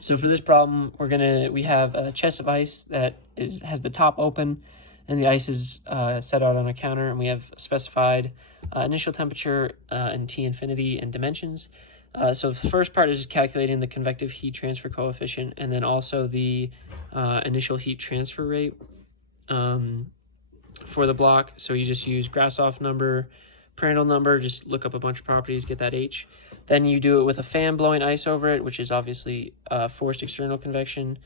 So for this problem, we have a chest of ice that has the top open, and the ice is set out on a counter, and we have specified initial temperature and T infinity and dimensions. So the first part is calculating the convective heat transfer coefficient, and then also the initial heat transfer rate for the block. So you just use Grashof number, Prandtl number, just look up a bunch of properties, get that H. Then you do it with a fan blowing ice over it, which is obviously forced external convection.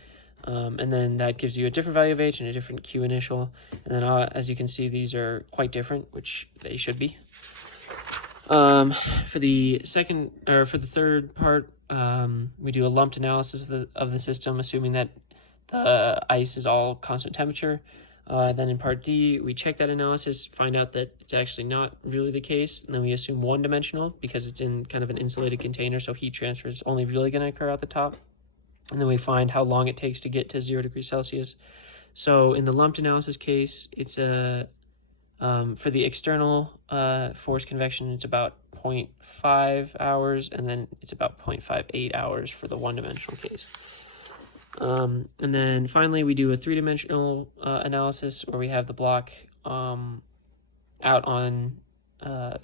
And then that gives you a different value of H and a different Q initial. And then as you can see, these are quite different, which they should be. For the third part, we do a lumped analysis of the system, assuming that the ice is all constant temperature. Then in part D, we check that analysis, find out that it's actually not really the case, and then we assume one-dimensional because it's in kind of an insulated container, so heat transfer is only really going to occur at the top. And then we find how long it takes to get to 0 degrees Celsius. So in the lumped analysis case, it's for the external forced convection, it's about 0.5 hours, and then it's about 0.58 hours for the one-dimensional case. And then finally, we do a three-dimensional analysis where we have the block out on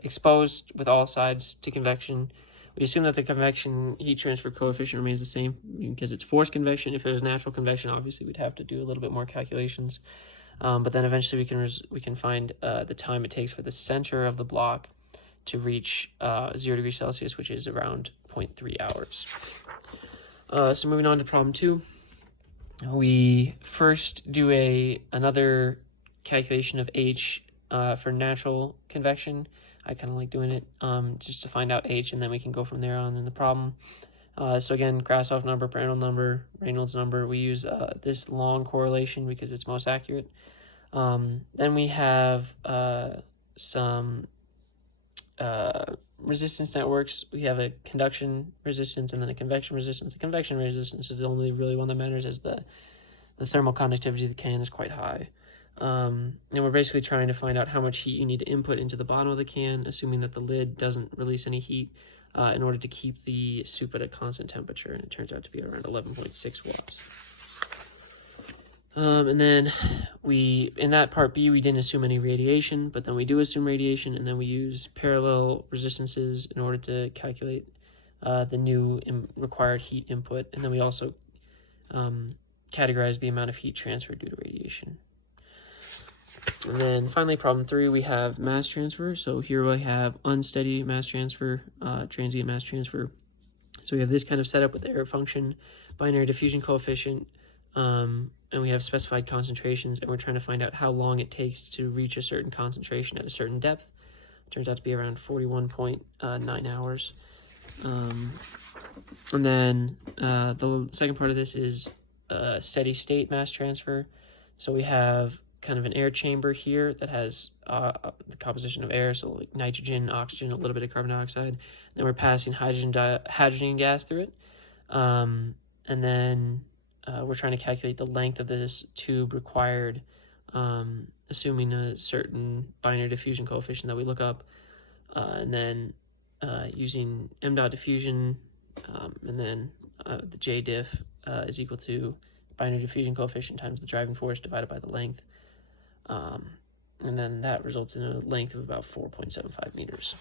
exposed with all sides to convection. We assume that the convection heat transfer coefficient remains the same because it's forced convection. If it was natural convection, obviously we'd have to do a little bit more calculations. But then eventually we can find the time it takes for the center of the block to reach 0 degrees Celsius, which is around 0.3 hours. So moving on to problem 2. We first do another calculation of H for natural convection. I kind of like doing it just to find out H, and then we can go from there on in the problem. So again, Grashof number, Prandtl number, Reynolds number. We use this long correlation because it's most accurate. Then we have some resistance networks. We have a conduction resistance and then a convection resistance. The convection resistance is the only really one that matters, as the thermal conductivity of the can is quite high. And we're basically trying to find out how much heat you need to input into the bottom of the can, assuming that the lid doesn't release any heat, in order to keep the soup at a constant temperature, and it turns out to be around 11.6 watts. And then in that part B, we didn't assume any radiation, but then we do assume radiation, and then we use parallel resistances in order to calculate the new required heat input, and then we also categorize the amount of heat transferred due to radiation. And then finally, problem 3, we have mass transfer. So here we have unsteady mass transfer, transient mass transfer. So we have this kind of setup with error function, binary diffusion coefficient, and we have specified concentrations, and we're trying to find out how long it takes to reach a certain concentration at a certain depth. It turns out to be around 41.9 hours. And then the second part of this is steady state mass transfer. So we have kind of an air chamber here that has the composition of air, so like nitrogen, oxygen, a little bit of carbon dioxide. Then we're passing hydrogen gas through it. And then we're trying to calculate the length of this tube required, assuming a certain binary diffusion coefficient that we look up, and then using m dot diffusion, and then the J diff is equal to binary diffusion coefficient times the driving force divided by the length. And then that results in a length of about 4.75 meters.